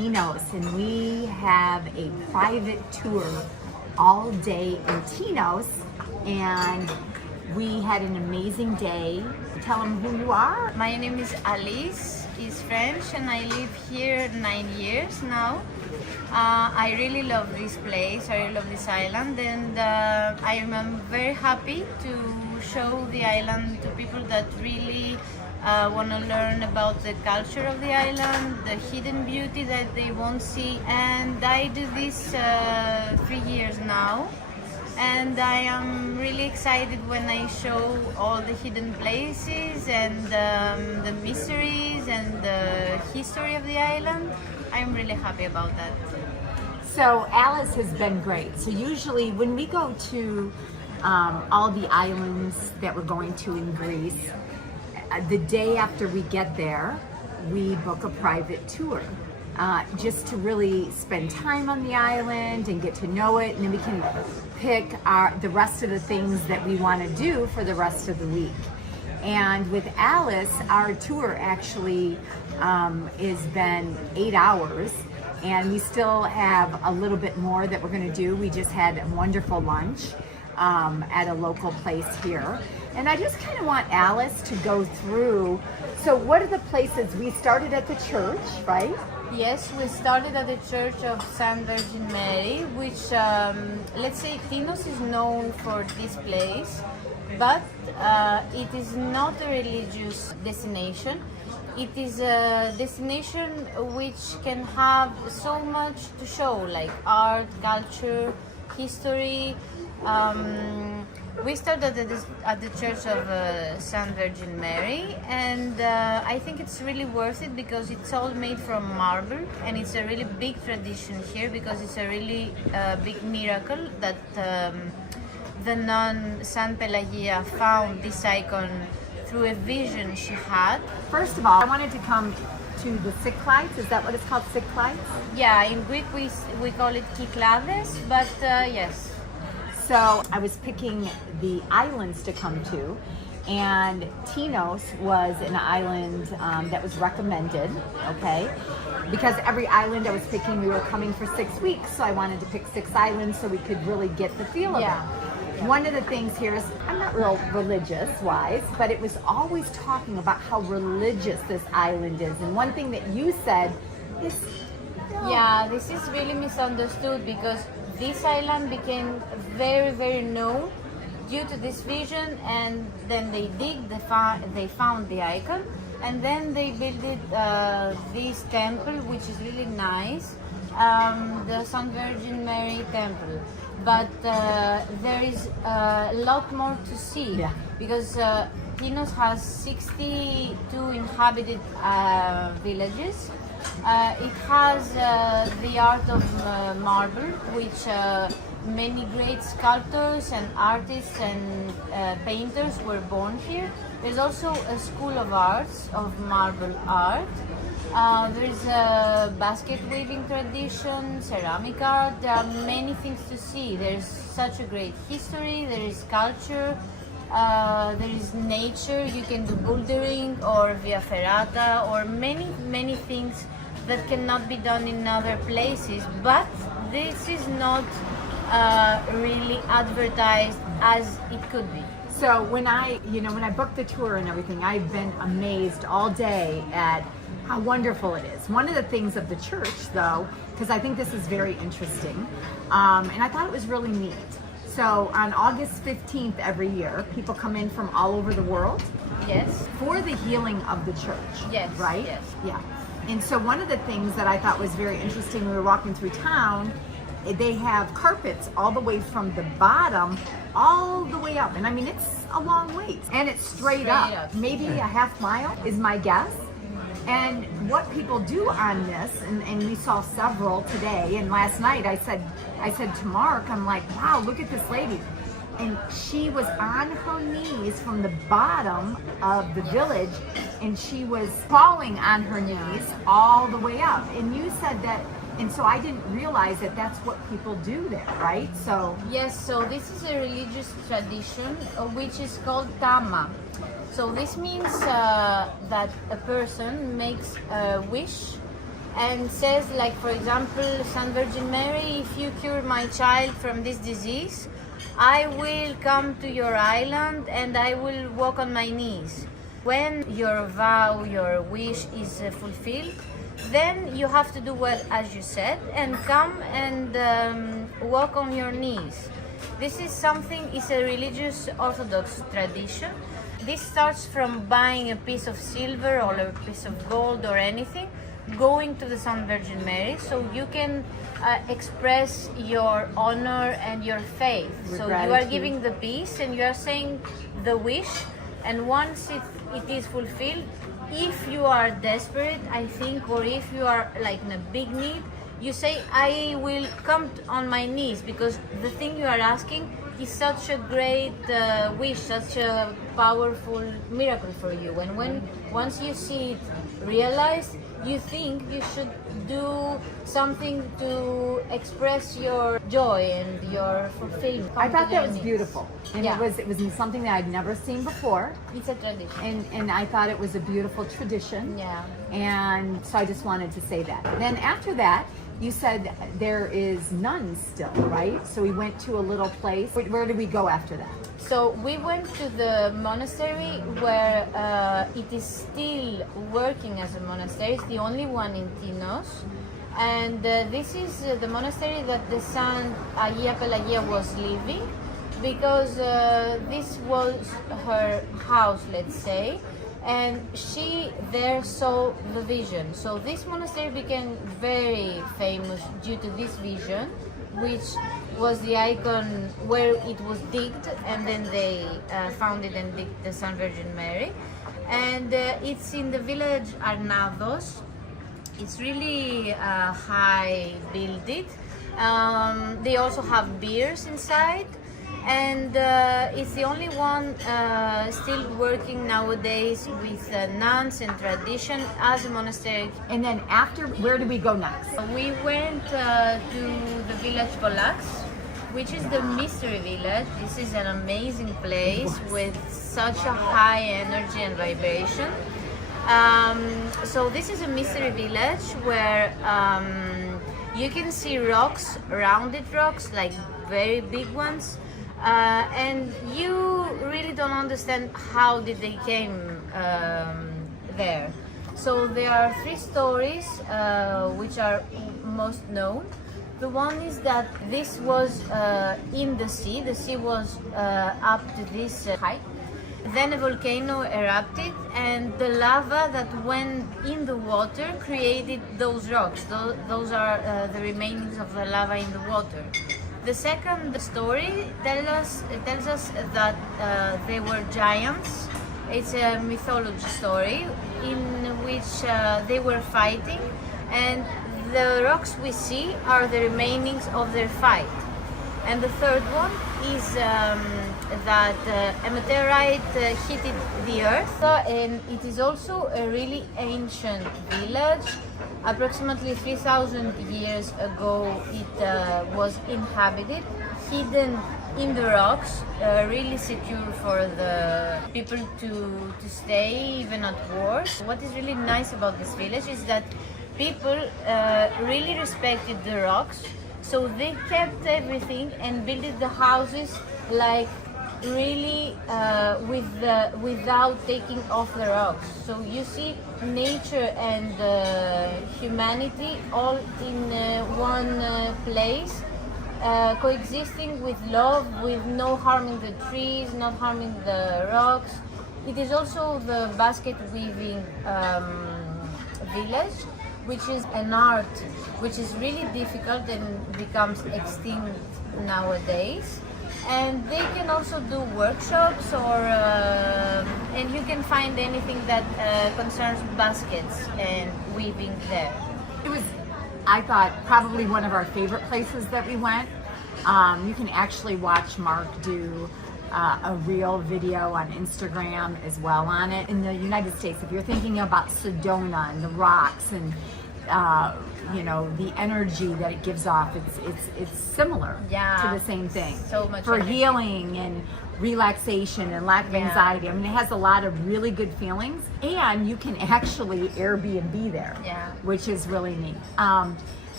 Tinos, and we have a private tour all day in Tinos, and we had an amazing day. Tell them who you are. My name is Alice, is French, and I live here 9 years now. I really love this place, I really love this island, and I am very happy to show the island to people that really want to learn about the culture of the island, the hidden beauty that they won't see. And I do this 3 years now, and I am really excited when I show all the hidden places and the mysteries and the history of the island. I'm really happy about that. So Alice has been great. So usually when we go to all the islands that we're going to in Greece, the day after we get there, we book a private tour just to really spend time on the island and get to know it, and then we can pick the rest of the things that we want to do for the rest of the week. And with Alice, our tour actually has been 8 hours, and we still have a little bit more that we're going to do. We just had a wonderful lunch at a local place here. And I just kind of want Alice to go through. So what are the places? We started at the church, right? Yes, we started at the Church of Saint Virgin Mary, which, let's say, Tinos is known for this place, but it is not a religious destination. It is a destination which can have so much to show, like art, culture, history. We started at the Church of Saint Virgin Mary, and I think it's really worth it because it's all made from marble, and it's a really big tradition here because it's a really big miracle that the nun Saint Pelagia found this icon through a vision she had. First of all, I wanted to come to the Cyclades. Is that what it's called, Cyclades? Yeah, in Greek we call it Cyclades, but yes. So I was picking the islands to come to, and Tinos was an island that was recommended, okay? Because every island I was picking, we were coming for 6 weeks, so I wanted to pick 6 islands so we could really get the feel of it. One of the things here is, I'm not real religious-wise, but it was always talking about how religious this island is. And one thing that you said is, yeah, this is really misunderstood because this island became very, very known due to this vision, and then they they found the icon, and then they built this temple, which is really nice, the Saint Virgin Mary temple. But there is a lot more to see, because Tinos has 62 inhabited villages. It has the art of marble, which many great sculptors and artists and painters were born here. There's also a school of arts, of marble art. There's a basket weaving tradition, ceramic art. There are many things to see. There's such a great history, there is culture, there is nature. You can do bouldering or via ferrata or many things that cannot be done in other places, but this is not really advertised as it could be. So when I booked the tour and everything, I've been amazed all day at how wonderful it is. One of the things of the church, though, because I think this is very interesting, and I thought it was really neat. So on August 15th every year, people come in from all over the world. Yes. For the healing of the church. Yes. Right? Yes. Yeah. And so one of the things that I thought was very interesting, we were walking through town, they have carpets all the way from the bottom all the way up. And I mean, it's a long ways. And it's straight up. Maybe a half mile is my guess. And what people do on this, and we saw several today, and last night I said to Mark, I'm like, wow, look at this lady. And she was on her knees from the bottom of the village, and she was falling on her knees all the way up. And you said that, and so I didn't realize that that's what people do there, right? So yes, so this is a religious tradition which is called tama. So this means that a person makes a wish and says, like, for example, Saint Virgin Mary, if you cure my child from this disease, I will come to your island and I will walk on my knees. When your vow, your wish is fulfilled, then you have to do what, as you said, and come and walk on your knees. This is something, it's a religious Orthodox tradition. This starts from buying a piece of silver or a piece of gold or anything, going to the Saint Virgin Mary, so you can express your honor and your faith. So you are giving the piece and you are saying the wish, and once it is fulfilled, if you are desperate, I think, or if you are like in a big need, you say, I will come on my knees, because the thing you are asking is such a great wish, such a powerful miracle for you. And once you see it realized, you think you should do something to express your joy and your fulfillment. I thought that was beautiful, and Yeah. it was something that I'd never seen before, It's a tradition. and I thought it was a beautiful tradition. Yeah. And so I just wanted to say that. Then after that, you said there is nuns still, right? So we went to a little place. Where did we go after that? So we went to the monastery where it is still working as a monastery. It's the only one in Tinos. And this is the monastery that the Saint Agia Pelagia was living, because this was her house, let's say, and she there saw the vision. So this monastery became very famous due to this vision, which was the icon where it was digged, and then they found it and digged the Saint Virgin Mary. And it's in the village Arnados. It's really high building. They also have beers inside, and it's the only one still working nowadays with nuns and tradition as a monastery. And then after, where did we go next? We went to the village Volax, which is the mystery village. This is an amazing place with such a high energy and vibration. So this is a mystery village where you can see rocks, rounded rocks, like very big ones, and you really don't understand how did they came there. So there are 3 stories which are most known. The one is that this was in the sea. The sea was up to this height. Then a volcano erupted, and the lava that went in the water created those rocks. Those are the remainings of the lava in the water. The second story tells us that they were giants. It's a mythology story in which they were fighting, and the rocks we see are the remainings of their fight. And the third one is that a meteorite hit the earth, and it is also a really ancient village. Approximately 3,000 years ago it was inhabited, hidden in the rocks, really secure for the people to stay even at wars. What is really nice about this village is that people really respected the rocks, so they kept everything and built the houses like really without taking off the rocks. So you see nature and humanity all in one place, coexisting with love, with no harming the trees, not harming the rocks. It is also the basket weaving village, which is an art which is really difficult and becomes extinct nowadays. And they can also do workshops, or and you can find anything that concerns baskets and weaving there. It was, I thought, probably one of our favorite places that we went. You can actually watch Mark do a real video on Instagram as well on it. In the United States, if you're thinking about Sedona and the rocks and you know, the energy that it gives off, it's similar to the same thing. So much for energy. healing and relaxation and lack of anxiety. I mean, it has a lot of really good feelings, and you can actually Airbnb there, which is really neat.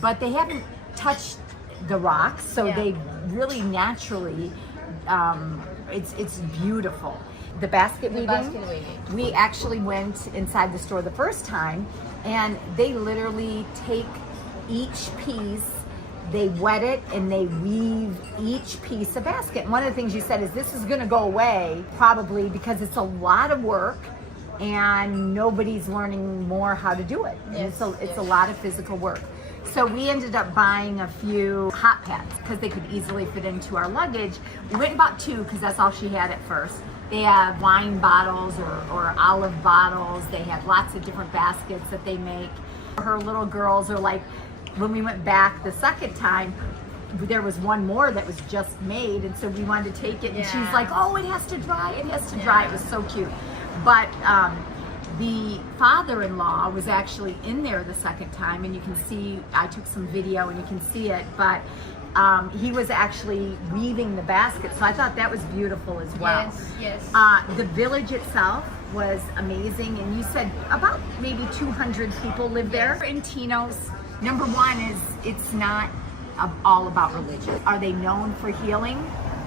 But they haven't touched the rocks, so they really naturally, it's beautiful. The basket weaving, we actually went inside the store the first time, and they literally take each piece, they wet it, and they weave each piece a basket. And one of the things you said is this is going to go away probably because it's a lot of work and nobody's learning more how to do it. And it's a lot of physical work. So we ended up buying a few hot pads because they could easily fit into our luggage. We went and bought 2 because that's all she had at first. They have wine bottles or olive bottles. They have lots of different baskets that they make. Her little girls are like, when we went back the second time, there was one more that was just made, and so we wanted to take it, and she's like, oh, it has to dry, it has to dry. It was so cute. But the father-in-law was actually in there the second time, and you can see, I took some video and you can see it, but he was actually weaving the basket, so I thought that was beautiful as well. The village itself was amazing, and you said about maybe 200 people live there. In Tinos, number one is it's not all about religion. Are they known for healing?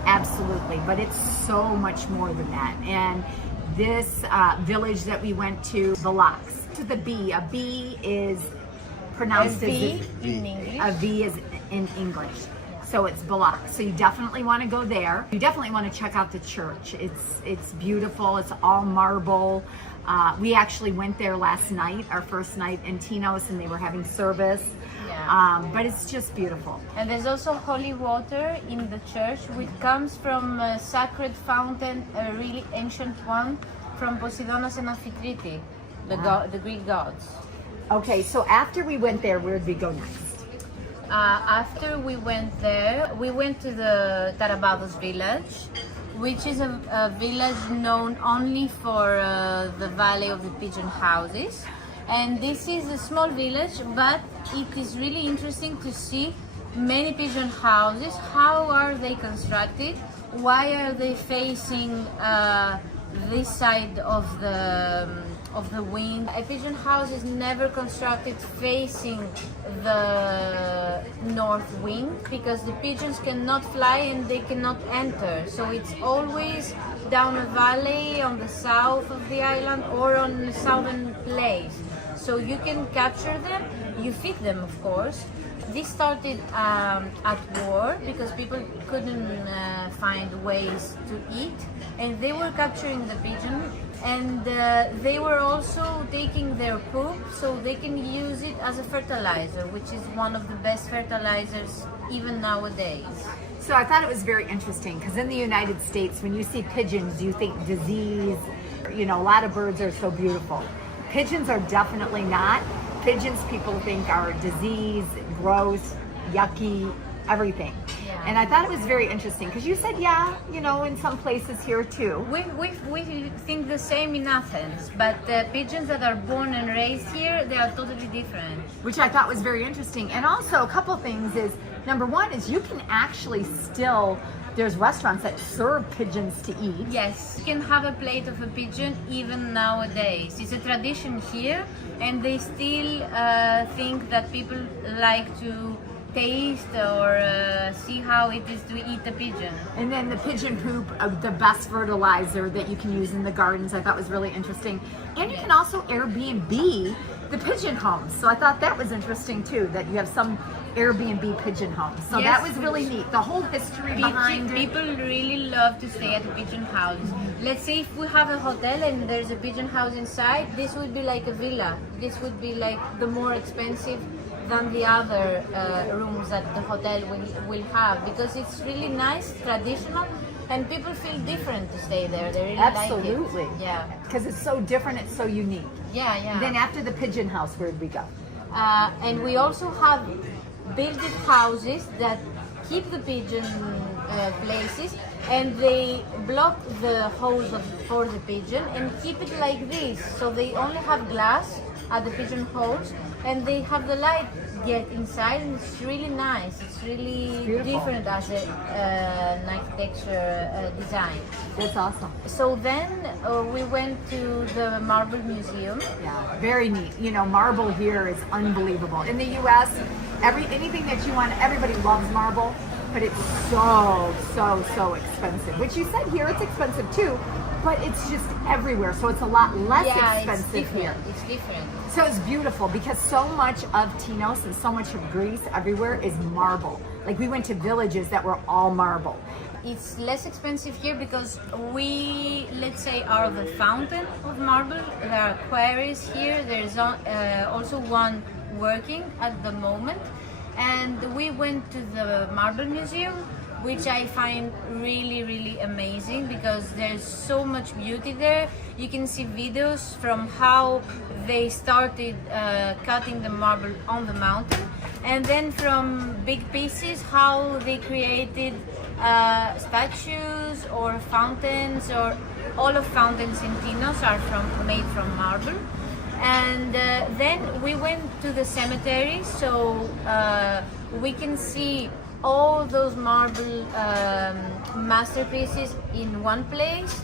Absolutely, but it's so much more than that. And this village that we went to, the locks, to the B. A B is pronounced as in English. A V is in English. So it's Balak. So you definitely want to go there. You definitely want to check out the church. It's beautiful. It's all marble. We actually went there last night, our first night in Tinos, and they were having service. But it's just beautiful. And there's also holy water in the church, which comes from a sacred fountain, a really ancient one, from Poseidonos and Amphitrite, the Greek gods. Okay, so after we went there, where did we go next? After we went there, we went to the Tarabados village, which is a village known only for the Valley of the Pigeon Houses. And this is a small village, but it is really interesting to see many pigeon houses. How are they constructed? Why are they facing this side of the wind? A pigeon house is never constructed facing the north wing because the pigeons cannot fly and they cannot enter. So it's always down a valley on the south of the island or on the southern place. So you can capture them, you feed them, of course. This started at war because people couldn't find ways to eat, and they were capturing the pigeon, and they were also taking their poop so they can use it as a fertilizer, which is one of the best fertilizers even nowadays. So I thought it was very interesting because in the United States, when you see pigeons, you think disease. You know, a lot of birds are so beautiful. Pigeons are definitely not. Pigeons people think are disease, gross, yucky, everything. And I thought it was very interesting because you said, you know, in some places here too. We think the same in Athens, but the pigeons that are born and raised here, they are totally different. Which I thought was very interesting. And also a couple things is, number one is you can actually still, there's restaurants that serve pigeons to eat. Yes, you can have a plate of a pigeon even nowadays. It's a tradition here, and they still think that people like to taste or see how it is to eat a pigeon. And then the pigeon poop, the best fertilizer that you can use in the gardens, I thought was really interesting. And you can also Airbnb the pigeon homes. So I thought that was interesting too, that you have some Airbnb pigeon homes. So that was really neat. The whole history behind it. People really love to stay at a pigeon house. Let's say if we have a hotel and there's a pigeon house inside, this would be like a villa. This would be like the more expensive than the other rooms that the hotel will have, because it's really nice, traditional, and people feel different to stay there. They really Absolutely. like it. Yeah. Because it's so different, it's so unique. Yeah. Then after the pigeon house, where did we go? And we also have built houses that keep the pigeon places, and they block the holes for the pigeon and keep it like this. So they only have glass at the pigeon holes, and they have the light get inside, and it's really nice. It's really beautiful. different as an architecture design. That's awesome. So then we went to the Marble Museum. Yeah, very neat. You know, marble here is unbelievable. In the U.S., anything that you want, everybody loves marble, but it's so expensive. Which you said here, it's expensive too, but it's just everywhere, so it's a lot less expensive here. It's different. So it's beautiful because so much of Tinos and so much of Greece everywhere is marble. Like we went to villages that were all marble. It's less expensive here because we, let's say, are the fountain of marble. There are quarries here. There's also one working at the moment. And we went to the Marble Museum, which I find really amazing because there's so much beauty there. You can see videos from how they started cutting the marble on the mountain, and then from big pieces how they created statues or fountains, or all of fountains in Tinos are made from marble. And then we went to the cemetery, so we can see all those marble masterpieces in one place.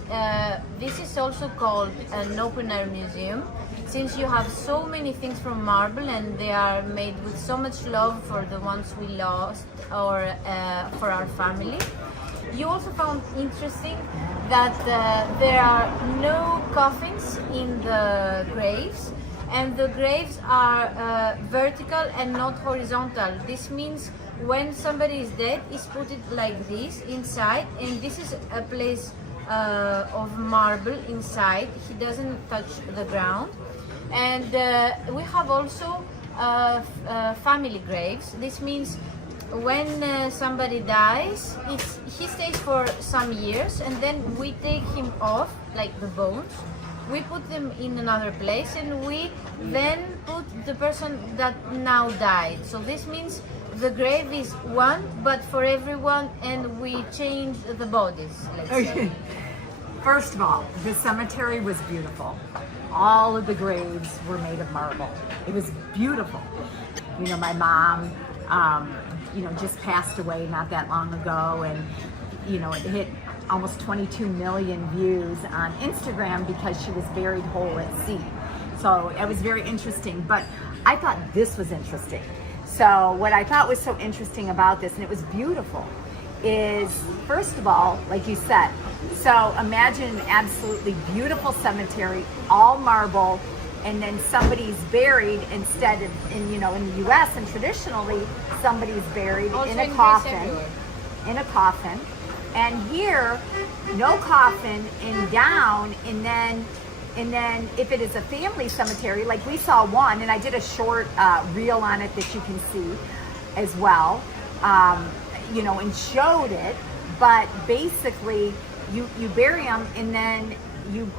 This is also called an open-air museum, since you have so many things from marble and they are made with so much love for the ones we lost or for our family. You also found interesting that there are no coffins in the graves, and the graves are vertical and not horizontal. This means when somebody is dead, it's put it like this inside, and this is a place of marble inside. He doesn't touch the ground. And we have also family graves. This means when somebody dies, he stays for some years, and then we take him off, like the bones. We put them in another place, and we then put the person that now died. So this means the grave is one, but for everyone, and we change the bodies, let's say. First of all, the cemetery was beautiful. All of the graves were made of marble. It was beautiful. You know, my mom, just passed away not that long ago, and it hit almost 22 million views on Instagram because she was buried whole at sea. So it was very interesting, but I thought this was interesting. So what I thought was so interesting about this, and it was beautiful, is first of all, like you said, so imagine an absolutely beautiful cemetery, all marble, and then somebody's buried instead of in the US, and traditionally somebody's buried also in a coffin. And here, no coffin, and down, and then if it is a family cemetery, like we saw one, and I did a short reel on it that you can see as well, and showed it. But basically, you bury them, and then you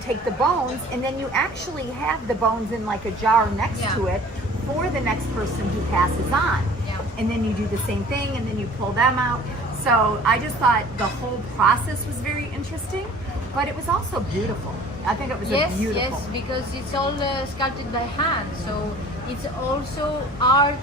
take the bones, and then you actually have the bones in like a jar next to it for the next person who passes on. Yeah. And then you do the same thing, and then you pull them out. So I just thought the whole process was very interesting, but it was also beautiful. I think it was beautiful. Yes, because it's all sculpted by hand, so it's also art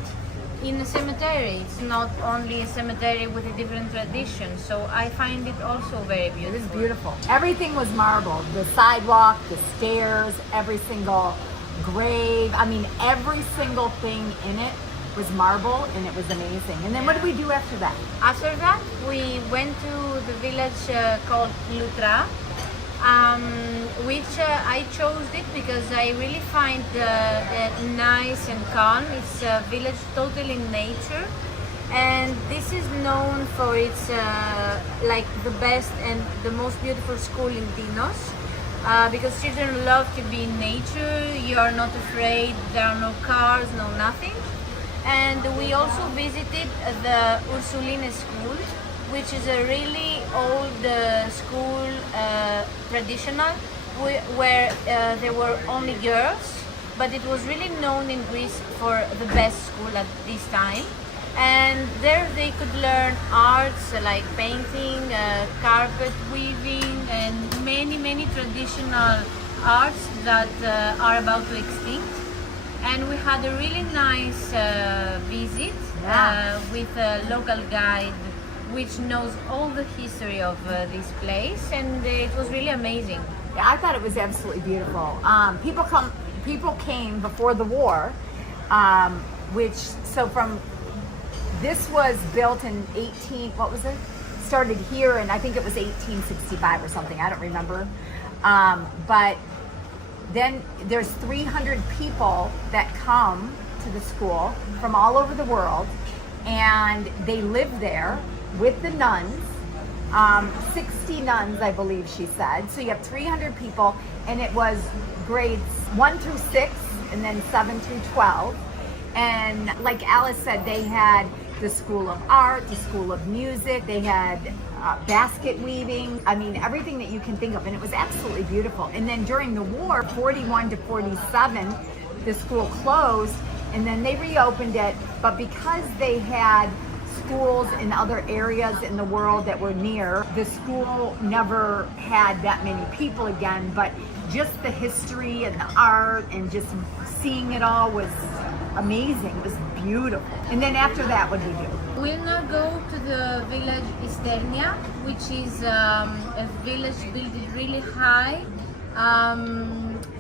in a cemetery. It's not only a cemetery with a different tradition, so I find it also very beautiful. It was beautiful. Everything was marble. The sidewalk, the stairs, every single grave. I mean, every single thing in it was marble, and it was amazing. And then what did we do after that? After that, we went to the village called Lutra, which I chose it because I really find nice and calm. It's a village totally in nature, and this is known for its like the best and the most beautiful school in Tinos, because children love to be in nature. You are not afraid, there are no cars, no nothing. And we also visited the Ursuline school, which is a really old school, traditional, where there were only girls, but it was really known in Greece for the best school at this time. And there they could learn arts like painting, carpet weaving, and many traditional arts that are about to extinct. and we had a really nice visit with a local guide which knows all the history of this place, and it was really amazing. Yeah, I thought it was absolutely beautiful. People came before the war, this was built in started here, and I think it was 1865 or something, I don't remember. But then there's 300 people that come to the school from all over the world, and they live there with the nuns. 60 nuns, I believe she said. So you have 300 people, and it was grades 1 through 6, and then 7 through 12. And like Alice said, they had the School of Art, the School of Music, they had basket weaving, I mean, everything that you can think of, and it was absolutely beautiful. And then during the war, 41 to 47, the school closed, and then they reopened it, but because they had schools in other areas in the world that were near, the school never had that many people again, but just the history and the art and just seeing it all was amazing. It was beautiful. And then after that, what did we do? We'll now go to the village Isternia, which is a village built really high,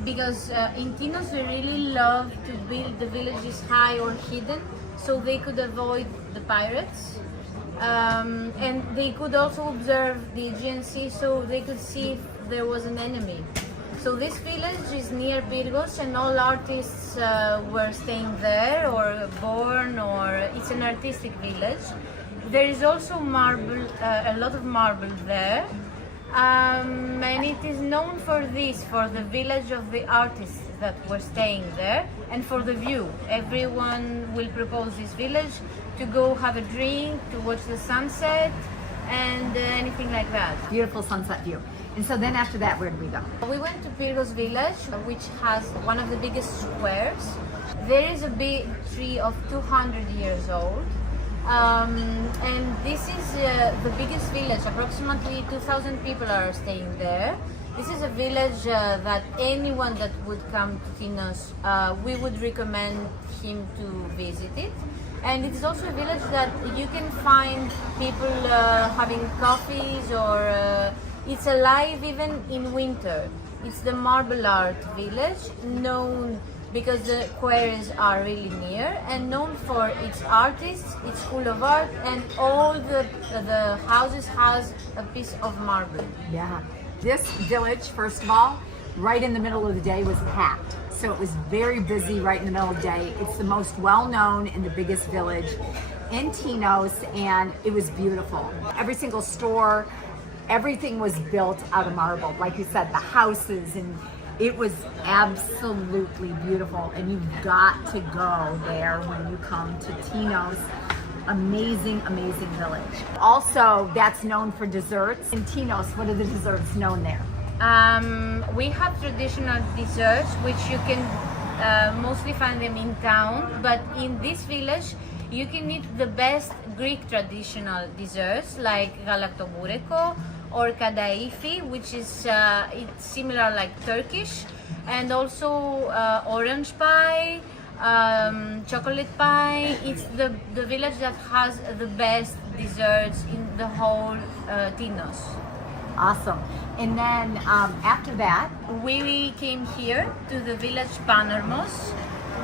because in Tinos we really love to build the villages high or hidden, so they could avoid the pirates. And they could also observe the Aegean Sea, so they could see if there was an enemy. So this village is near Pyrgos, and all artists were staying there or born, or it's an artistic village. There is also marble, a lot of marble there, and it is known for this, for the village of the artists that were staying there, and for the view. Everyone will propose this village to go have a drink, to watch the sunset, and anything like that. Beautiful sunset view. And so then after that, where did we go? We went to Pyrgos village, which has one of the biggest squares. There is a big tree of 200 years old. And this is the biggest village. Approximately 2,000 people are staying there. This is a village that anyone that would come to Tinos, we would recommend him to visit it. And it is also a village that you can find people having coffees, or it's alive even in winter. It's the marble art village, known because the quarries are really near, and known for its artists, its school of art, and all the houses has a piece of marble. Yeah. This village, first of all, right in the middle of the day was packed. So it was very busy right in the middle of the day. It's the most well-known and the biggest village in Tinos, and it was beautiful. Every single store, everything was built out of marble. Like you said, the houses, and it was absolutely beautiful. And you've got to go there when you come to Tinos. Amazing, amazing village. Also, that's known for desserts. In Tinos, what are the desserts known there? We have traditional desserts, which you can mostly find them in town, but in this village you can eat the best Greek traditional desserts like galaktoboureko or kadaifi, which is it's similar like Turkish, and also orange pie, chocolate pie. It's the village that has the best desserts in the whole Tinos. Awesome. And then after that, we came here to the village Panormos,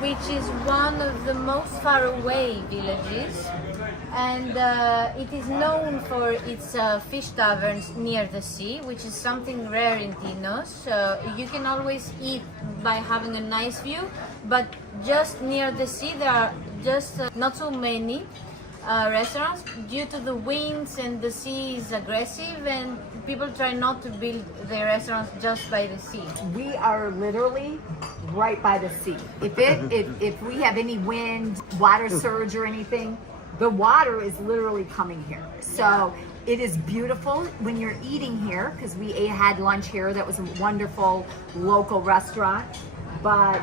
which is one of the most far away villages, and it is known for its fish taverns near the sea, which is something rare in Tinos. You can always eat by having a nice view, but just near the sea there are just not so many restaurants due to the winds, and the sea is aggressive, and people try not to build their restaurants just by the sea. we are literally right by the sea. If we have any wind, water surge or anything, the water is literally coming here. So it is beautiful when you're eating here, because we had lunch here. That was a wonderful local restaurant, but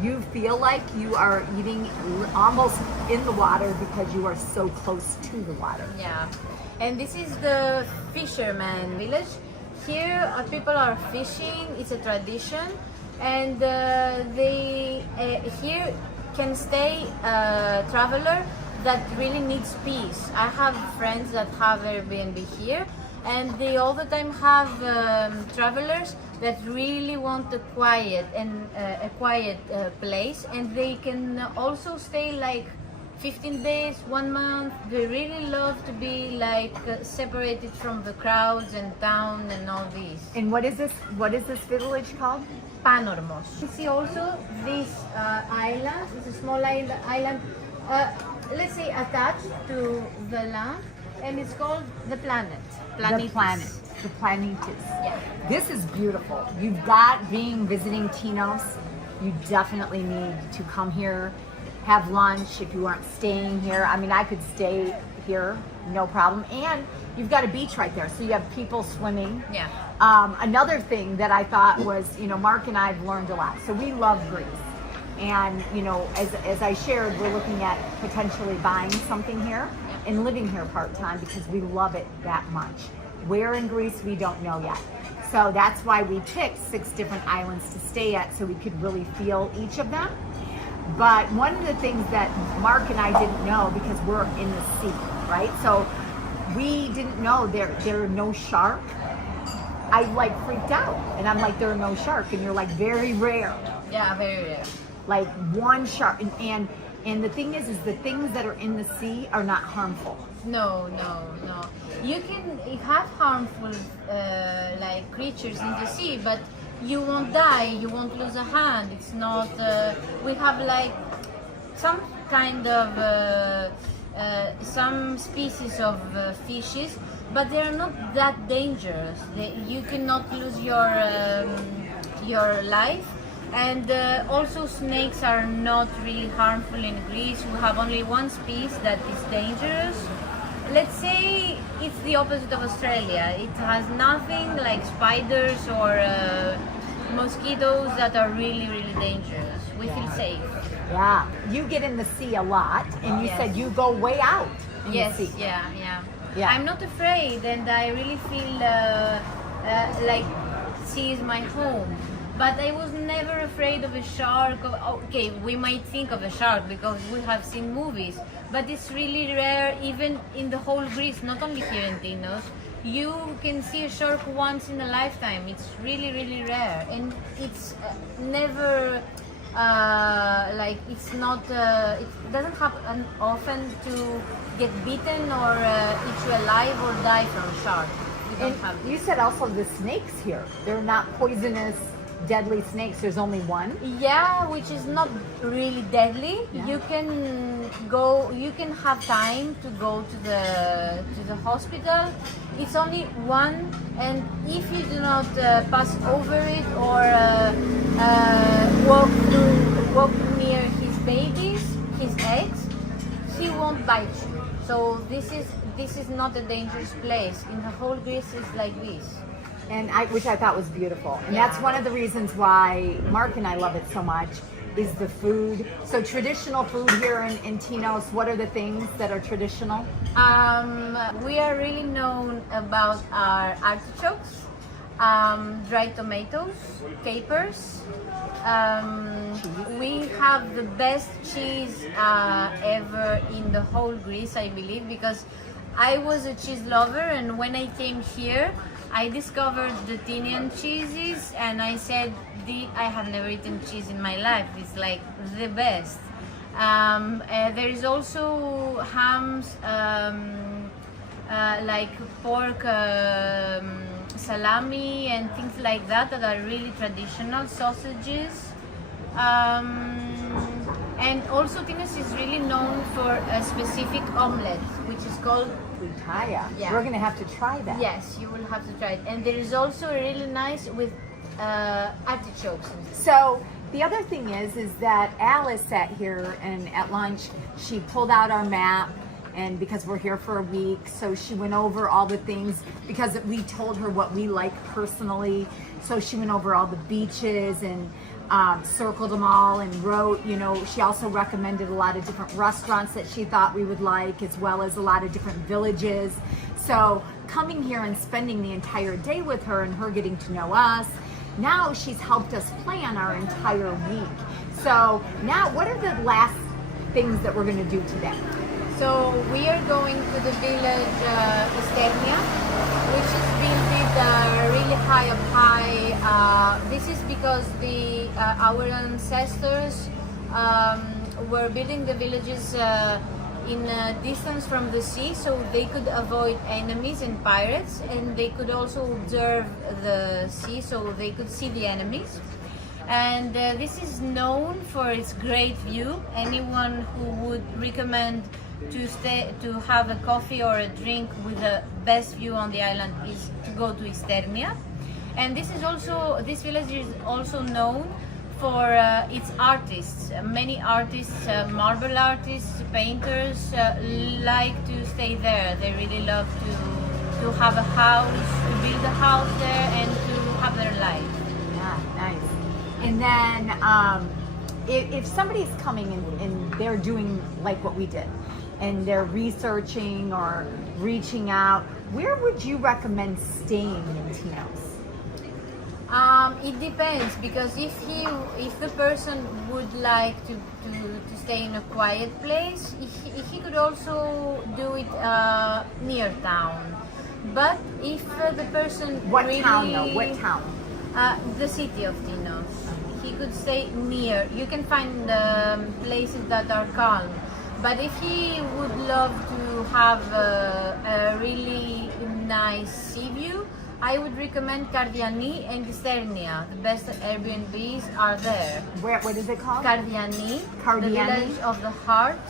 you feel like you are eating almost in the water because you are so close to the water. Yeah, and this is the fisherman village. here people are fishing. It's a tradition, and they here can stay a traveler that really needs peace. I have friends that have Airbnb here, and they all the time have travelers that really want a quiet place, and they can also stay like 15 days, 1 month. They really love to be like separated from the crowds and town and all this. And what is this village called? Panormos. You see also this island. It's a small island, let's say attached to the land, and it's called the planet. The planet. The planetus. Yeah. This is beautiful. You've got, visiting Tinos, you definitely need to come here, have lunch if you aren't staying here. I mean, I could stay here, no problem. And you've got a beach right there, so you have people swimming. Yeah. Another thing that I thought was, Mark and I have learned a lot. So we love Greece. And, as I shared, we're looking at potentially buying something here and living here part-time because we love it that much. Where in Greece, we don't know yet. So that's why we picked 6 different islands to stay at so we could really feel each of them. But one of the things that Mark and I didn't know, because we're in the sea, right? So we didn't know there are no shark. I freaked out, and I'm like, there are no shark, and you're like, very rare. Yeah, very rare. Like one shark, and the thing is the things that are in the sea are not harmful. No. You can have harmful creatures in the sea, but you won't die. You won't lose a hand. It's not. We have some kind of some species of fishes, but they are not that dangerous. You cannot lose your life. And also snakes are not really harmful in Greece. We have only one species that is dangerous. Let's say it's the opposite of Australia. It has nothing like spiders or mosquitoes that are really, really dangerous. We feel safe. Yeah. You get in the sea a lot, and you said you go way out in the sea. Yeah. Yeah. I'm not afraid, and I really feel like sea is my home. But I was never afraid of a shark. Okay, we might think of a shark because we have seen movies, but it's really rare even in the whole Greece, not only here in Tinos. You can see a shark once in a lifetime. It's really, really rare, and it's never it's not. It doesn't happen often to get bitten or eat you alive or die from a shark. And you said also the snakes here, they're not poisonous, deadly snakes. There's only one. Yeah, which is not really deadly. Yeah. You can have time to go to the hospital. It's only one, and if you do not pass over it or walk near his babies, his eggs, he won't bite you. So this is not a dangerous place. In the whole Greece is like this. And which I thought was beautiful. And that's one of the reasons why Mark and I love it so much, is the food. So traditional food here in Tinos, what are the things that are traditional? We are really known about our artichokes, dried tomatoes, capers. We have the best cheese ever in the whole Greece, I believe, because I was a cheese lover, and when I came here, I discovered the Tinian cheeses, and I said, I have never eaten cheese in my life. It's like the best. There is also hams, like pork salami and things like that are really traditional, sausages. And also Tinos is really known for a specific omelette, which is called Frutaya. Yeah. We're going to have to try that. Yes, you will have to try it. And there is also a really nice with artichokes. So the other thing is that Alice sat here, and at lunch she pulled out our map, and because we're here for a week, so she went over all the things, because we told her what we like personally. So she went over all the beaches, and circled them all and wrote, you know, she also recommended a lot of different restaurants that she thought we would like, as well as a lot of different villages. So coming here and spending the entire day with her and her getting to know us, now she's helped us plan our entire week. So now, what are the last things that we're going to do today? So we are going to the village Isternia, which is built really high up high. This is because our ancestors were building the villages in a distance from the sea, so they could avoid enemies and pirates, and they could also observe the sea, so they could see the enemies. And this is known for its great view. Anyone who would recommend to have a coffee or a drink with the best view on the island is to go to Isternia. And this village is also known for its artists. Many artists, marble artists, painters, like to stay there. They really love to have a house, to build a house there, and to have their life. Yeah, nice. And then if somebody's coming and they're doing like what we did, and they're researching or reaching out, where would you recommend staying in Tinos? It depends, because if the person would like to stay in a quiet place, he could also do it near town. But if the person What really, town though? What town? The city of Tinos, he could stay near. You can find places that are calm. But if he would love to have a really nice sea view, I would recommend Kardiani and Isternia. The best Airbnbs are there. What is it called? Kardiani, Kardiani? the village of the heart,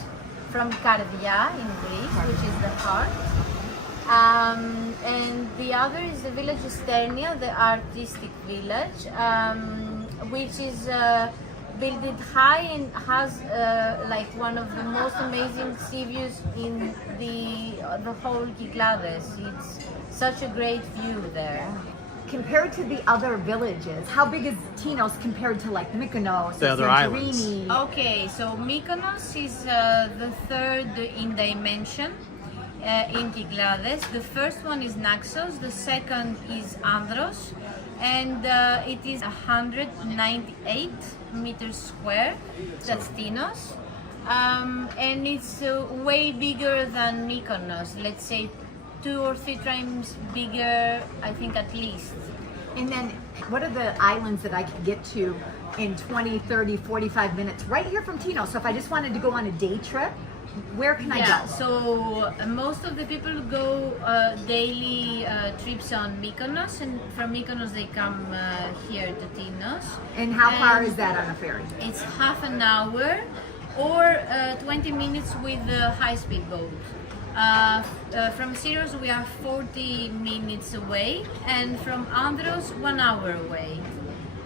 from Kardia in Greece, which is the heart. And the other is the village Isternia, the artistic village, which is built high and has like one of the most amazing sea views in the whole Cyclades. It's such a great view there. Compared to the other villages, how big is Tinos compared to like Mykonos, The or other Santorini? islands. Okay, so Mykonos is the third in dimension in Cyclades. The first one is Naxos, the second is Andros, and it is 198 meters square. That's Tinos, and it's way bigger than Mykonos. Let's say 2 or 3 times bigger, I think, at least. And then what are the islands that I could get to in 20, 30, 45 minutes right here from Tinos? So if I just wanted to go on a day trip, where can I go? So most of the people go daily trips on Mykonos, and from Mykonos they come here to Tinos. And how far is that on a ferry? It's half an hour or 20 minutes with the high-speed boat. From Syros we are 40 minutes away, and from Andros 1 hour away.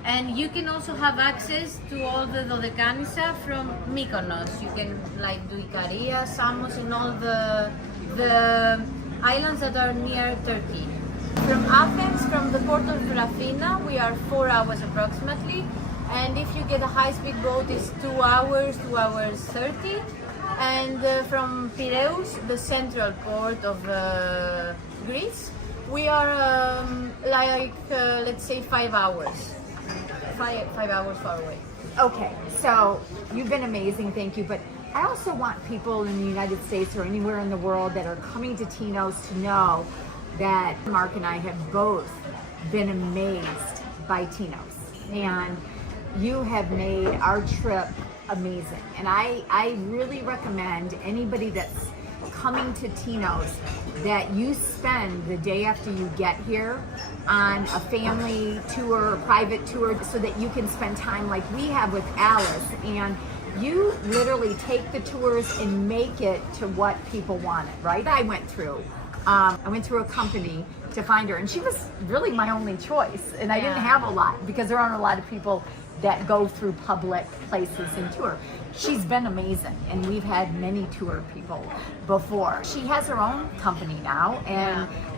And you can also have access to all the Dodecanissa from Mykonos. You can like do Ikaria, Samos, and all the islands that are near Turkey. From Athens, from the port of Rafina, we are 4 hours approximately. And if you get a high-speed boat, it's 2 hours, 2 hours 30. And from Piraeus, the central port of Greece, we are let's say 5 hours. 5 hours far away. Okay, so you've been amazing, thank you. But I also want people in the United States or anywhere in the world that are coming to Tinos to know that Mark and I have both been amazed by Tinos. And you have made our trip amazing. And I really recommend anybody that's coming to Tinos that you spend the day after you get here on a family tour, a private tour, so that you can spend time like we have with Alice, and you literally take the tours and make it to what people wanted, right? I went through a company to find her, and she was really my only choice, and I didn't have a lot because there aren't a lot of people that go through public places and tour. She's been amazing, and we've had many tour people before. She has her own company now,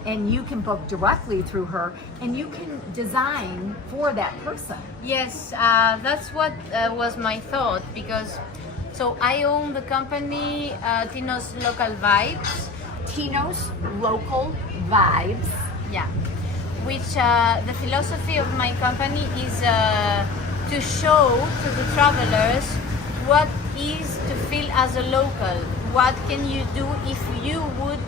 and you can book directly through her, and you can design for that person. Yes, that's what was my thought, because so I own the company Tinos Local Vibes. Tinos Local Vibes. Yeah, which the philosophy of my company is to show to the travelers what is to feel as a local. What can you do if you would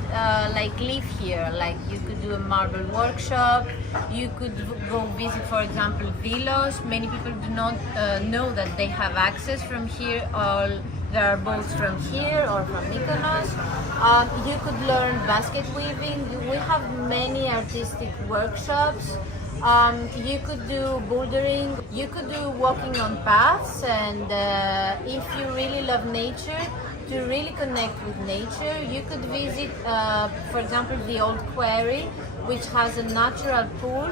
like live here? Like you could do a marble workshop, you could go visit, for example, Vilos. Many people do not know that they have access from here, or there are boats from here or from Mykonos. You could learn basket weaving. We have many artistic workshops. You could do bouldering, you could do walking on paths, and if you really love nature, to really connect with nature, you could visit, for example, the Old Quarry, which has a natural pool,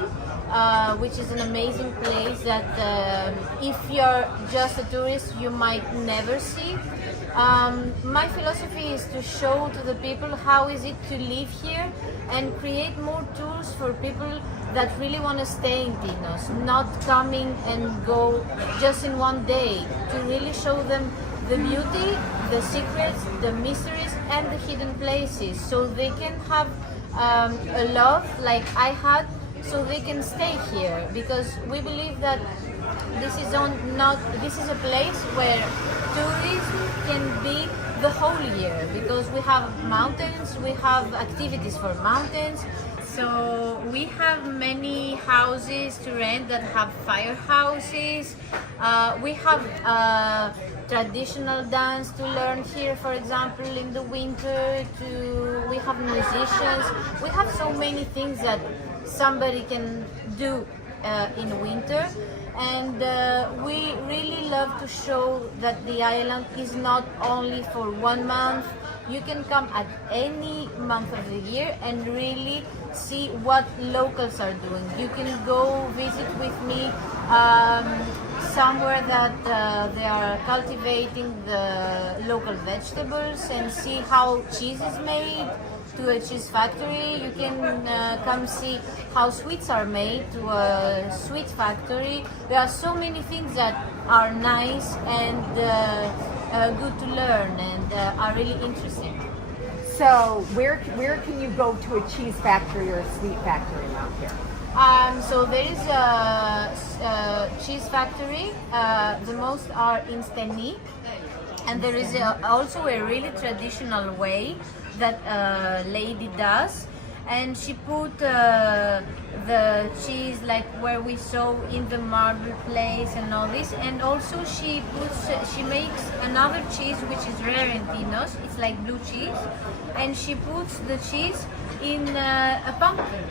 which is an amazing place that if you're just a tourist, you might never see. My philosophy is to show to the people how is it to live here and create more tours for people that really want to stay in Tinos, not coming and go just in one day, to really show them the beauty, the secrets, the mysteries, and the hidden places, so they can have a love like I had, so they can stay here, because we believe that this is a place where tourism can be the whole year, because we have mountains, we have activities for mountains. So we have many houses to rent that have firehouses. We have traditional dance to learn here, for example, in the winter. We have musicians. We have so many things that somebody can do in winter. And we really love to show that the island is not only for 1 month. You can come at any month of the year and really see what locals are doing. You can go visit with me somewhere that they are cultivating the local vegetables and see how cheese is made, to a cheese factory. You can come see how sweets are made, to a sweet factory. There are so many things that are nice and good to learn and are really interesting. So where can you go to a cheese factory or a sweet factory around here? So there is a cheese factory. The most are in Steni, and there is also a really traditional way that a lady does, and she put the cheese like where we saw in the marble place and all this, and also she makes another cheese which is rare in Tinos. It's like blue cheese, and she puts the cheese in a pumpkin,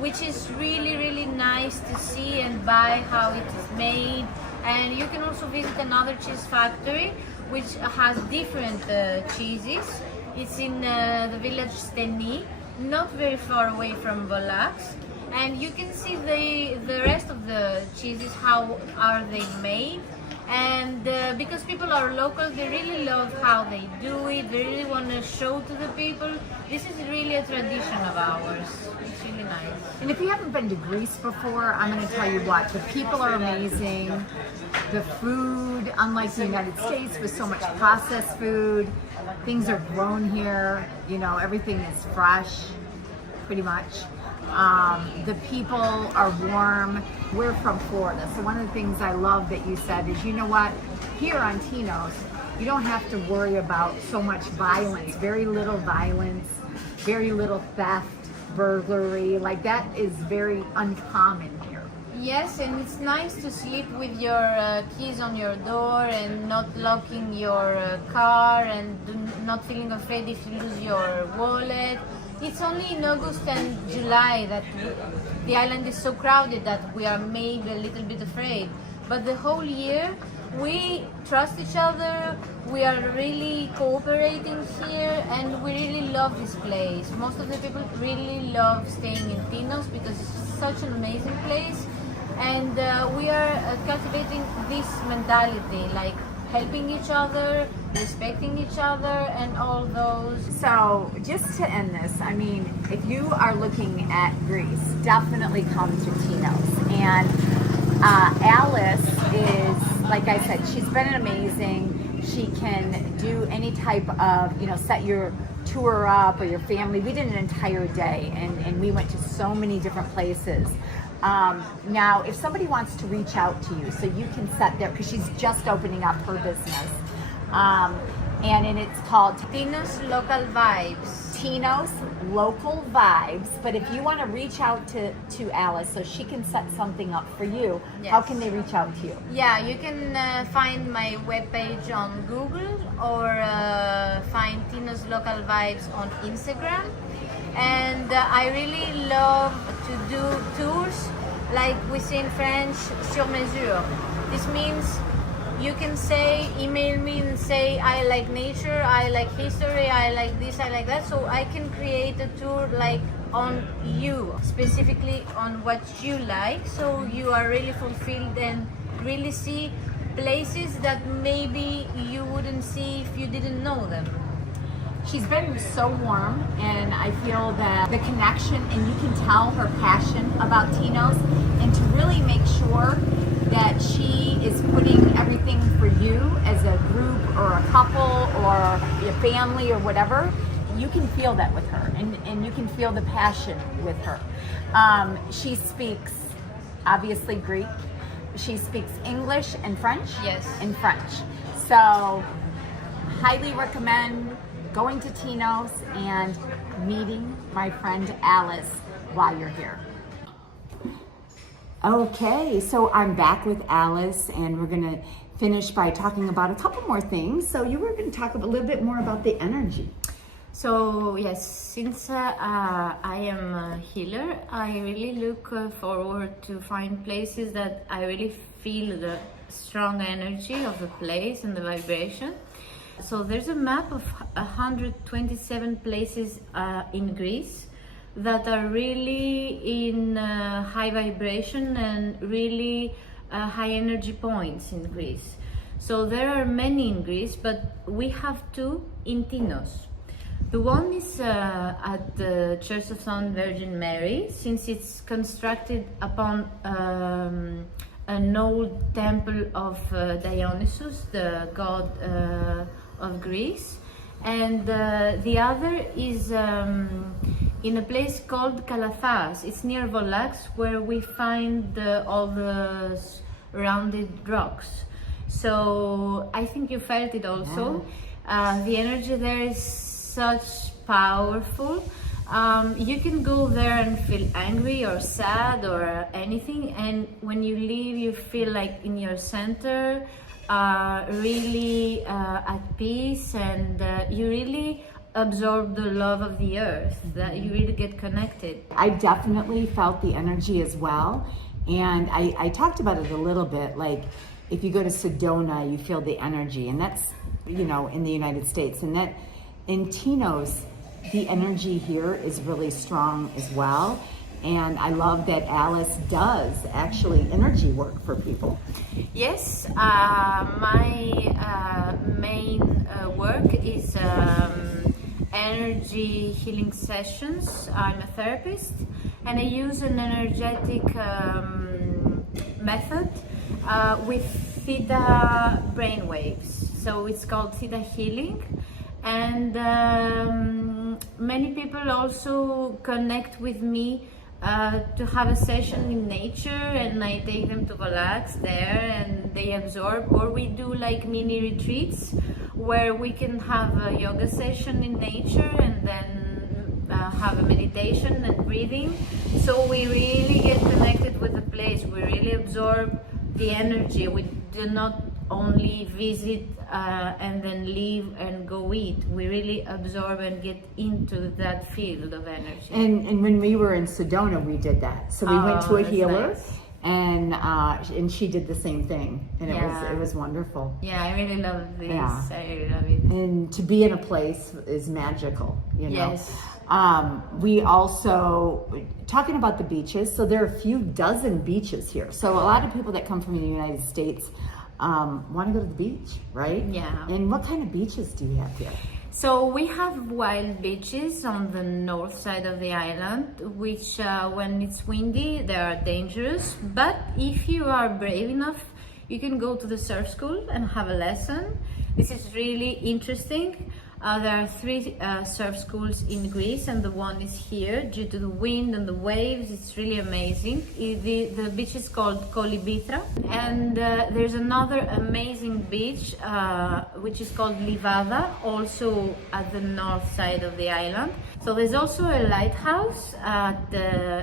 which is really nice to see and buy how it is made. And you can also visit another cheese factory which has different cheeses. It's in the village Steni, not very far away from Volax, and you can see the rest of the cheeses, how are they made. And because people are local, they really love how they do it. They really want to show to the people. This is really a tradition of ours. It's really nice. And if you haven't been to Greece before, I'm going to tell you what, the people are amazing. The food, unlike the United States with so much processed food, things are grown here, you know, everything is fresh, pretty much. The people are warm. We're from Florida, so one of the things I love that you said is, you know what, here on Tinos, you don't have to worry about so much violence, very little violence, very little theft, burglary, like that is very uncommon here. Yes, and it's nice to sleep with your keys on your door and not locking your car and not feeling afraid if you lose your wallet. It's only in August and July that the island is so crowded that we are maybe a little bit afraid. But the whole year, we trust each other, we are really cooperating here, and we really love this place. Most of the people really love staying in Tinos because it's such an amazing place. and we are cultivating this mentality, like helping each other, respecting each other, and all those. So just to end this, I mean, if you are looking at Greece, definitely come to Tinos. And Alice is, like I said, she's been amazing. She can do any type of, set your tour up or your family. We did an entire day, and we went to so many different places. Now, if somebody wants to reach out to you, so you can set there, because she's just opening up her business, and it's called Tinos Local Vibes. Tinos Local Vibes. But if you want to reach out to Alice so she can set something up for you, Yes. How can they reach out to you? Yeah, you can find my webpage on Google, or find Tinos Local Vibes on Instagram. And I really love to do tours, like we say in French, sur mesure. This means you can email me and say, I like nature, I like history, I like this, I like that. So I can create a tour like on you, specifically on what you like. So you are really fulfilled and really see places that maybe you wouldn't see if you didn't know them. She's been so warm, and I feel that the connection, and you can tell her passion about Tinos, and to really make sure that she is putting everything for you as a group or a couple or your family or whatever. You can feel that with her, and you can feel the passion with her. She speaks, obviously, Greek. She speaks English and French. Yes. And French. So, highly recommend going to Tinos and meeting my friend Alice while you're here. Okay, so I'm back with Alice, and we're gonna finish by talking about a couple more things. So you were gonna talk a little bit more about the energy. So yes, since I am a healer, I really look forward to find places that I really feel the strong energy of the place and the vibration. So there's a map of 127 places in Greece that are really in high vibration and really high energy points in Greece. So there are many in Greece, but we have two in Tinos. The one is at the Church of St. Virgin Mary, since it's constructed upon an old temple of Dionysus, the god of Greece. And the other is in a place called Kalathas. It's near Volax, where we find all the rounded rocks. So I think you felt it also. The energy there is such powerful. You can go there and feel angry or sad or anything, and when you leave you feel like in your center, really at peace, and you really absorb the love of the earth, that you really get connected. I definitely felt the energy as well, and I talked about it a little bit, like if you go to Sedona, you feel the energy, and that's, in the United States, and that in Tinos, the energy here is really strong as well. And I love that Alice does actually energy work for people. Yes, my main work is energy healing sessions. I'm a therapist, and I use an energetic method with theta brainwaves. So it's called theta healing. And many people also connect with me to have a session in nature, and I take them to Volax there and they absorb, or we do like mini retreats where we can have a yoga session in nature and then have a meditation and breathing. So we really get connected with the place, we really absorb the energy. We do not only visit and then leave and go eat. We really absorb and get into that field of energy. And when we were in Sedona, we did that. So we went to a healer, nice. and she did the same thing, and it was wonderful. Yeah, I really love this. Yeah. I really love it. And to be in a place is magical, Yes. We also, talking about the beaches, so there are a few dozen beaches here. So a lot of people that come from the United States want to go to the beach, right? Yeah. And what kind of beaches do you have here? So we have wild beaches on the north side of the island, which when it's windy, they are dangerous. But if you are brave enough, you can go to the surf school and have a lesson. This is really interesting. There are 3 surf schools in Greece, and the one is here. Due to the wind and the waves, it's really amazing. The beach is called Kolibitra, and there's another amazing beach which is called Livada, also at the north side of the island. So there's also a lighthouse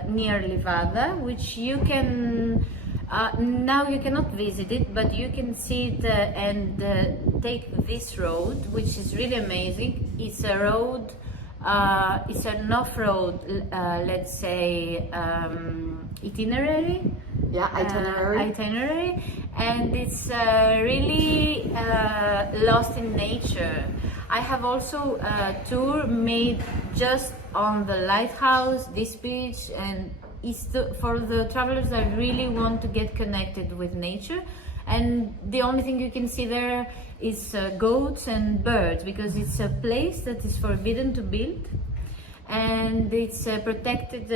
near Livada, which you can now you cannot visit it, but you can see it and take this road, which is really amazing. It's a road, it's an off-road, let's say, itinerary. Yeah, Itinerary, and it's really lost in nature. I have also a tour made just on the lighthouse, this beach, and it's for the travelers that really want to get connected with nature. And the only thing you can see there is goats and birds, because it's a place that is forbidden to build, and it's protected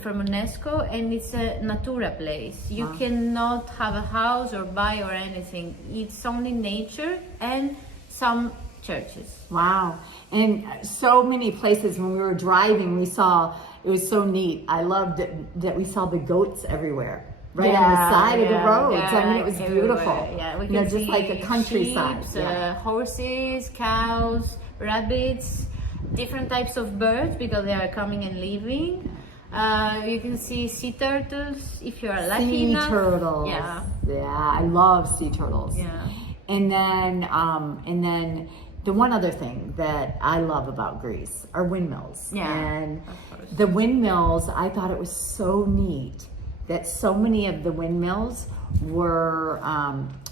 from UNESCO, and it's a Natura place. You cannot have a house or buy or anything. It's only nature and some churches. Wow. And so many places when we were driving, we saw, it was so neat. I loved that we saw the goats everywhere, right on the side of the roads. I mean, it was beautiful. Yeah, we can see just like a countryside. Sheep, horses, cows, rabbits, different types of birds because they are coming and leaving. You can see sea turtles if you are lucky enough. Sea turtles. Yeah. Yeah, I love sea turtles. Yeah. And then the one other thing that I love about Greece are windmills. Yeah, And of course. the windmills, I thought it was so neat that so many of the windmills were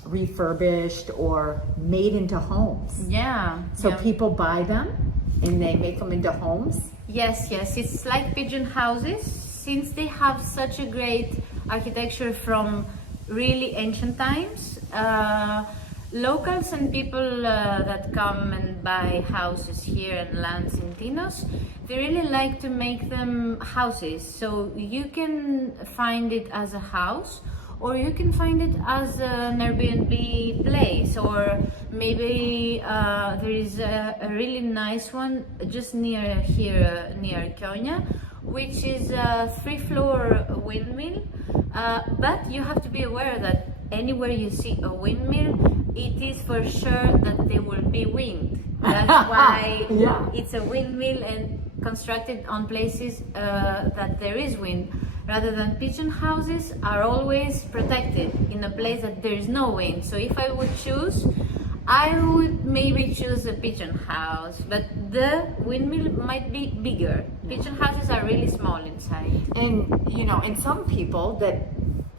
refurbished or made into homes. Yeah. So yeah. people buy them and they make them into homes. Yes, it's like pigeon houses, since they have such a great architecture from really ancient times. Locals and people that come and buy houses here and lands in Tinos, they really like to make them houses. So you can find it as a house, or you can find it as an Airbnb place, or maybe there is a really nice one just near here, near Konya, which is a 3-floor windmill. But you have to be aware that anywhere you see a windmill, it is for sure that there will be wind. That's why it's a windmill and constructed on places that there is wind, rather than pigeon houses are always protected in a place that there is no wind. So if I would choose, I would maybe choose a pigeon house, but the windmill might be bigger. Pigeon houses are really small inside. And, and some people that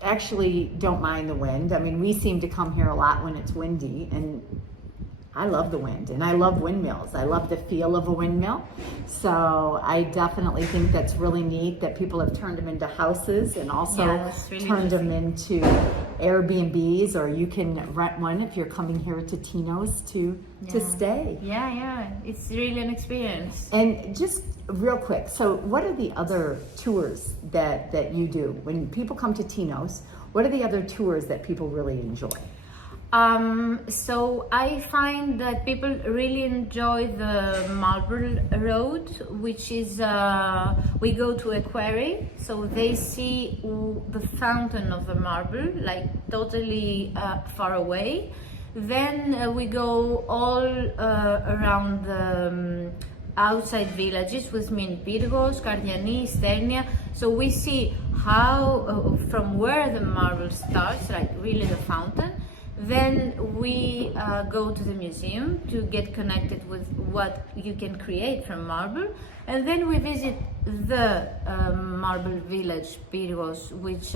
actually don't mind the wind. I mean, we seem to come here a lot when it's windy, and I love the wind and I love windmills. I love the feel of a windmill. So I definitely think that's really neat that people have turned them into houses and also really turned them into Airbnbs, or you can rent one if you're coming here to Tinos to stay. Yeah, it's really an experience. And just real quick, so what are the other tours that you do? When people come to Tinos, what are the other tours that people really enjoy? So I find that people really enjoy the Marble Road, which is, we go to a quarry, so they see the fountain of the marble, like totally far away. Then we go all around the outside villages, which mean Pyrgos, Kardiani, Sternia. So we see how, from where the marble starts, like really the fountain. Then we go to the museum to get connected with what you can create from marble. And then we visit the marble village, Pyrgos, which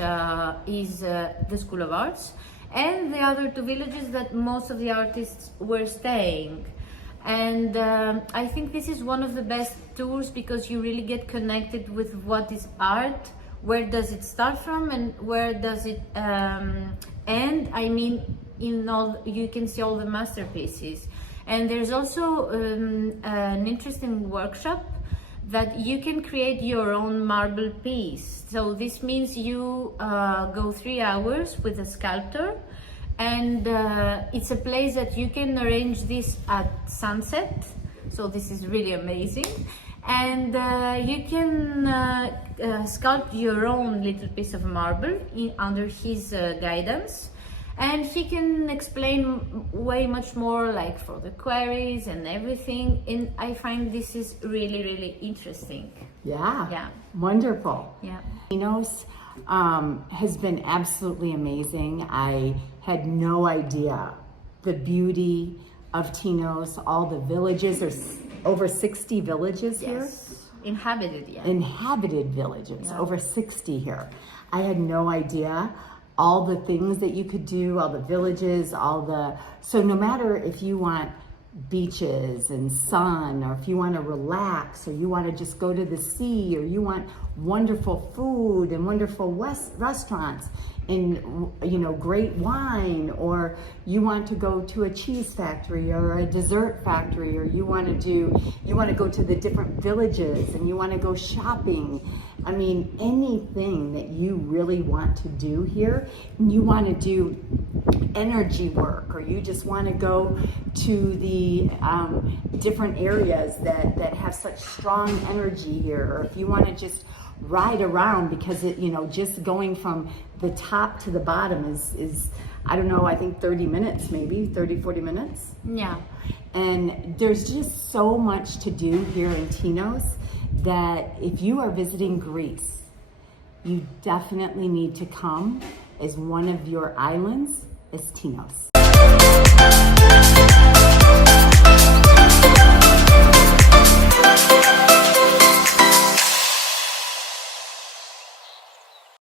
is the School of Arts, and the other 2 villages that most of the artists were staying. And I think this is one of the best tours because you really get connected with what is art, where does it start from and where does it end. I mean, in all, you can see all the masterpieces. And there's also an interesting workshop that you can create your own marble piece. So this means you go 3 hours with a sculptor, and it's a place that you can arrange this at sunset. So this is really amazing. And you can sculpt your own little piece of marble under his guidance. And he can explain way much more, like for the quarries and everything. And I find this is really, really interesting. Yeah. Yeah. Wonderful. Yeah. Tinos has been absolutely amazing. I had no idea the beauty of Tinos, all the villages. There's over 60 villages here. Yes. Inhabited, yeah. Inhabited villages, Yeah. over 60 here. I had no idea all the things that you could do, all the villages, so no matter if you want beaches and sun, or if you want to relax, or you want to just go to the sea, or you want wonderful food and wonderful restaurants and, you know, great wine, or you want to go to a cheese factory or a dessert factory, or you want to go to the different villages and you want to go shopping. I mean, anything that you really want to do here, and you want to do energy work, or you just want to go to the different areas that have such strong energy here, or if you want to just ride around, because it, you know, just going from the top to the bottom is I don't know, I think 30 minutes, maybe 40 minutes. Yeah. And there's just so much to do here in Tinos that if you are visiting Greece, you definitely need to come as one of your islands as Tinos.